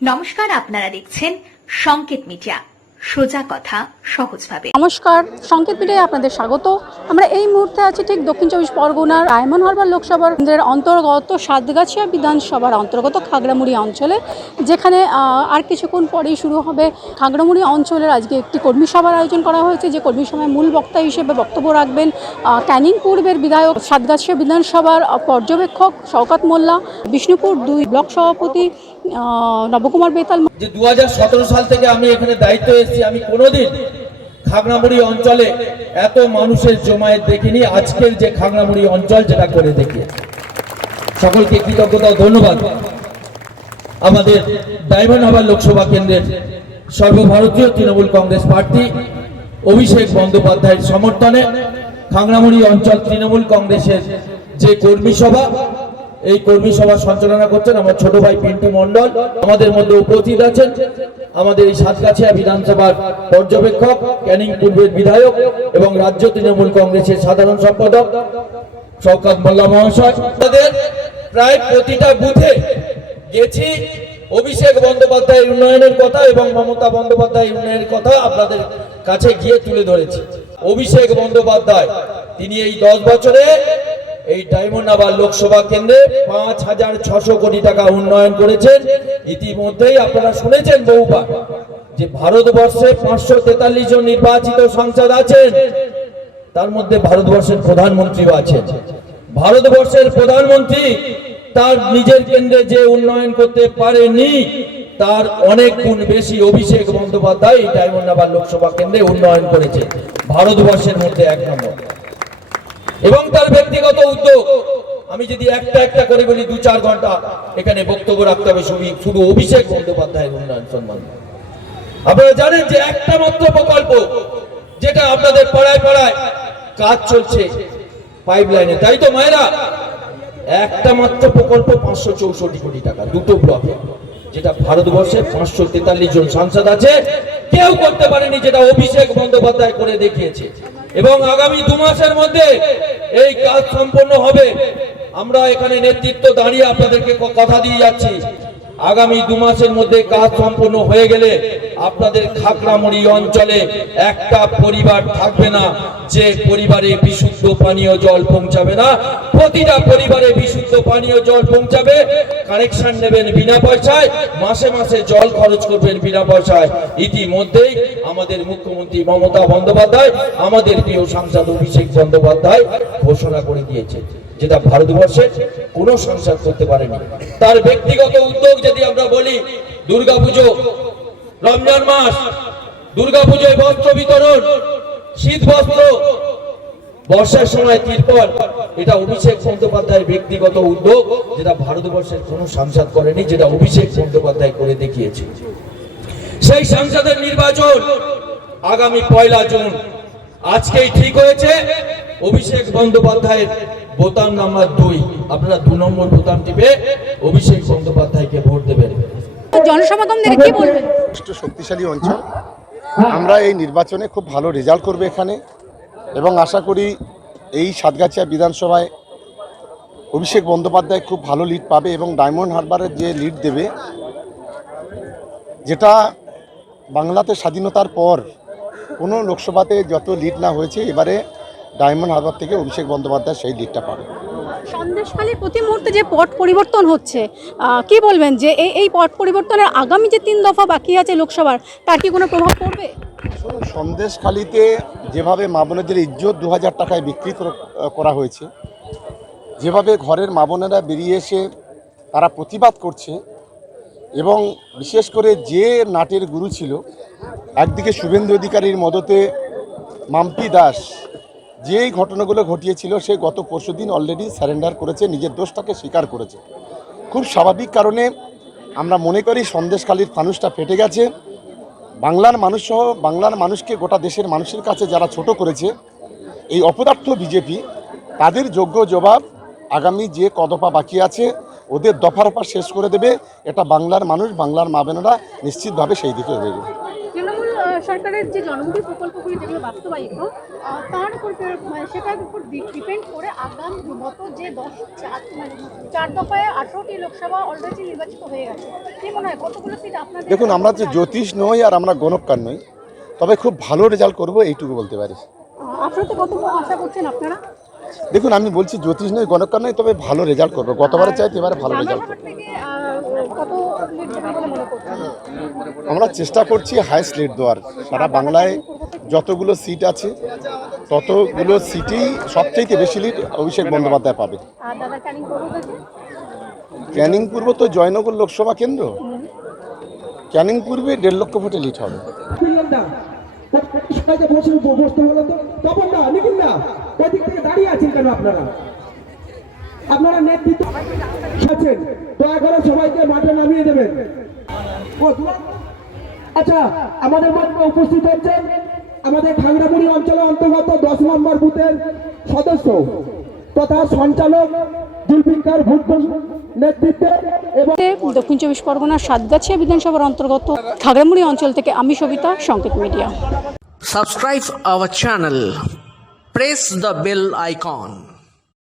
নমস্কার, আপনারা দেখছেন সংকেত মিডিয়া, সোজা কথা সহজভাবে। নমস্কার, সংকেত মিডিয়ায় আপনাদের স্বাগত। আমরা এই মুহূর্তে আছি ঠিক দক্ষিণ চব্বিশ পরগনার ডায়মন্ড হারবার লোকসভার কেন্দ্রের অন্তর্গত সাতগাছিয়া বিধানসভার অন্তর্গত খাগড়ামুড়ি অঞ্চলে, যেখানে আর কিছুক্ষণ পরেই শুরু হবে খাগড়ামুড়ি অঞ্চলের আজকে একটি কর্মী সভার আয়োজন করা হয়েছে। যে কর্মী সভায় মূল বক্তা হিসেবে বক্তব্য রাখবেন ক্যানিং পূর্বের বিধায়ক, সাতগাছিয়া বিধানসভার পর্যবেক্ষক শওকত মোল্লা, বিষ্ণুপুর 2 ব্লক সভাপতি নবকুমার বেতাল। যে 2017 সাল থেকে আমি এখানে দায়িত্ব এসেছি, আমি কোনোদিন খাগড়ামুড়ি অঞ্চলে এত মানুষের জমায়েত দেখিনি। আজকের যে খাগড়ামুড়ি অঞ্চল যেটা করে দেখিয়েছে, সকলকে কৃতজ্ঞতা ও ধন্যবাদ। আমাদের ডায়মন্ড হারবার লোকসভা কেন্দ্রের সর্বভারতীয় তৃণমূল কংগ্রেস প্রার্থী অভিষেক বন্দ্যোপাধ্যায়ের সমর্থনে খাগড়ামুড়ি অঞ্চল তৃণমূল কংগ্রেসের যে কর্মী সভা, এই কর্মী সভা সঞ্চালনা করছেন আমার ছোট ভাই পিন্টু মন্ডল। আমাদের মধ্যে উপস্থিত আছেন আমাদের এই সাতগাছিয়া বিধানসভার পর্যবেক্ষক, ক্যানিং পূর্বের বিধায়ক এবং রাজ্য তৃণমূল কংগ্রেসের সাধারণ সম্পাদক শওকত মোল্লা মহাশয়। আমাদের প্রায় প্রতিটা বুথে গেছি, অভিষেক বন্দ্যোপাধ্যায়ের উন্নয়নের কথা এবং মমতা বন্দ্যোপাধ্যায়ের উন্নয়নের কথা আপনাদের কাছে গিয়ে তুলে ধরেছি। অভিষেক বন্দ্যোপাধ্যায় তিনি এই 10 বছরে এই ডায়মন্ড হারবার লোকসভা কেন্দ্রে 5,600 কোটি টাকা উন্নয়ন করেছেন। ইতিমধ্যেই আপনারা শুনেছেন বহুবার যে ভারতবর্ষে 543 জন নির্বাচিত সাংসদ আছেন, তার মধ্যে ভারতবর্ষের প্রধানমন্ত্রীও আছেন। ভারতবর্ষের প্রধানমন্ত্রী তার নিজের কেন্দ্রে যে উন্নয়ন করতে পারেনি, তার অনেক গুণ বেশি অভিষেক বন্দ্যোপাধ্যায় এই ডায়মন্ড হারবার লোকসভা কেন্দ্রে উন্নয়ন করেছে, ভারতবর্ষের মধ্যে 1 নম্বর। এবং তার ব্যক্তিগত উদ্যোগ, আমি যদি একটা একটা করে বলি 2-4 ঘন্টা এখানে বক্তব্য রাখতে হবে শুধু অভিষেক বন্দ্যোপাধ্যায়ের উন্নয়ন সম্বন্ধে। আপনারা জানেন যে একটা মাত্র প্রকল্প যেটা আপনাদের পাড়ায় পাড়ায় কাজ চলছে পাইপলাইনে, তাই তো মায়েরা? একটা মাত্র প্রকল্প 564 কোটি টাকা, 2টো ব্লকে, যেটা ভারতবর্ষের 543 জন সাংসদ আছে কেউ করতে পারেনি, যেটা অভিষেক বন্দ্যোপাধ্যায় করে দেখিয়েছে। এবং আগামী 2 মাসের মধ্যে এই কাজ সম্পন্ন হবে। আমরা এখানে নেতৃত্ব দাঁড়িয়ে আপনাদেরকে কথা দিয়ে যাচ্ছি, আগামী 2 মাসের মধ্যে কাজ সম্পন্ন হয়ে গেলে আপনাদের খাগড়ামুড়ি অঞ্চলে একটা পরিবার থাকবে না যে পরিবারে বিশুদ্ধ পানীয় জল পৌঁছাবে না। প্রতিটা পরিবারে বিশুদ্ধ পানীয় জল পৌঁছাবে, কানেকশন নেবেন বিনা পয়সায়, মাসে মাসে জল খরচ করবেন বিনা পয়সায়। ইতিমধ্যেই আমাদের মুখ্যমন্ত্রী মমতা বন্দ্যোপাধ্যায়, আমাদের প্রিয় সাংসদ অভিষেক বন্দ্যোপাধ্যায় ঘোষণা করে দিয়েছে, যেটা ভারতবর্ষের কোনো সাংসদ করতে পারেনি। তার ব্যক্তিগত উদ্যোগ যদি আমরা বলি, দুর্গাপুজো, রমজান মাস, দুর্গাপুজোয় বস্ত্র বিতরণ, শীত বস্ত্র, বর্ষার সময় তিরপল, এটা অভিষেক বন্দ্যোপাধ্যায়ের ব্যক্তিগত উদ্যোগ, যেটা ভারতবর্ষের কোনো সাংসদ করেনি, যেটা অভিষেক বন্দ্যোপাধ্যায় করে দেখিয়েছে। সেই সাংসদের নির্বাচন আগামী 1 জুন, আজকেই ঠিক হয়েছে। অভিষেক বন্দ্যোপাধ্যায়ের বোতাম নাম্বার 2, আপনারা 2 নম্বর বোতাম টিপে অভিষেক বন্দ্যোপাধ্যায়কে ভোট দেবেন। জনসমাগম দেখে কি বলবেন? শক্তিশালী অঞ্চল, আমরা এই নির্বাচনে খুব ভালো রেজাল্ট করবে এখানে, এবং আশা করি এই সাতগাছিয়া বিধানসভায় অভিষেক বন্দ্যোপাধ্যায় খুব ভালো লিড পাবে এবং ডায়মন্ড হারবারের যে লিড দেবে, যেটা বাংলাতে স্বাধীনতার পর কোনো লোকসভাতে যত লিড না হয়েছে, এবারে ডায়মন্ড হারবার থেকে অভিষেক বন্দ্যোপাধ্যায় সেই লিডটা পাবে। সন্দেশখালী প্রতি মুহূর্তে যে পট পরিবর্তন হচ্ছে, কি বলবেন যে এই পট পরিবর্তনের আগামী যে 3 দফা বাকি আছে লোকসভার, তার কি কোনো প্রভাব পড়বে? সন্দেশখালীতে যেভাবে মা বোনেদের ইজ্জত 2000 টাকায় বিক্রি করা হয়েছে, যেভাবে ঘরের মা বোনেরা বেরিয়ে এসে তারা প্রতিবাদ করছে, এবং বিশেষ করে যে নাটের গুরু ছিল, একদিকে শুভেন্দু অধিকারীর মদতে মাম্পি দাস যেই ঘটনাগুলো ঘটিয়েছিল, সে গত পরশুদিন অলরেডি সারেন্ডার করেছে, নিজের দোষটাকে স্বীকার করেছে। খুব স্বাভাবিক কারণে আমরা মনে করি সন্দেশখালীর মানুষটা ফেটে গেছে। বাংলার মানুষ সহ বাংলার মানুষকে গোটা দেশের মানুষের কাছে যারা ছোট করেছে, এই অপদার্থ বিজেপি, তাদের যোগ্য জবাব আগামী যে কদফা বাকি আছে ওদের দফা শেষ করে দেবে। এটা বাংলার মানুষ, বাংলার মা বোনেরা নিশ্চিতভাবে সেই দিকে এগিয়ে যাবে। তৃণমূল সরকারের যে জনমুখী প্রকল্পগুলি যেগুলো বাস্তবায়িত তার উপর সেটার উপর ডিপেন্ড করে আগাম গত যে 4 দফায় 18টি লোকসভা অলরেডি নির্বাচিত হয়ে গেছে। কি মনে হয় কতগুলো সিট আপনাদের? দেখুন, আমরা যে জ্যোতিষ নই আর আমরা গণককার নই, তবে খুব ভালো রেজাল্ট করব এইটুকু বলতে পারি। আপনারা কত আশা করছেন আপনারা? দেখুন, আমি বলছি জ্যোতিষ নই, গণককার নই, তবে ভালো রেজাল্ট করবো। গতবারে চাইতে এবারে ভালো রেজাল্ট করবো। কত লিড দেবে বলে মনে করছেন? আমরা চেষ্টা করছি হাইস্ট লিড দেওয়ার। সারা বাংলায় যতগুলো সিট আছে ততগুলো সিটেই সবচেয়ে বেশি লিড অভিষেক বন্দ্যোপাধ্যায় পাবে। আর দাদা ক্যানিং পূর্ব থেকে? ক্যানিং পূর্ব তো জয়নগর লোকসভা কেন্দ্র, ক্যানিং পূর্বে 1.5 লক্ষ ভোটে লিড হবে। সবাইকে বসতে বলো তো। তপন দা, নিখিল দা, ওই দিক থেকে দাঁড়িয়ে আছেন কেন আপনারা? আপনারা নেতৃত্ব আছেন, দয়া করে সবাইকে মাঠে নামিয়ে দেবেন। আচ্ছা, আমাদের মাঠে উপস্থিত হচ্ছেন আমাদের খাগড়ামুড়ি অঞ্চলের অন্তর্গত 10 নম্বর বুথের সদস্য তথা সঞ্চালক জুলফিকার ভুট্টোর নেতৃত্বে এবং দক্ষিণ 24 পরগনার সাতগাছিয়া বিধানসভার অন্তর্গত খাগড়ামুড়ি অঞ্চল থেকে আমি সবিতা, সংকেত media. Subscribe our channel. Press the bell icon.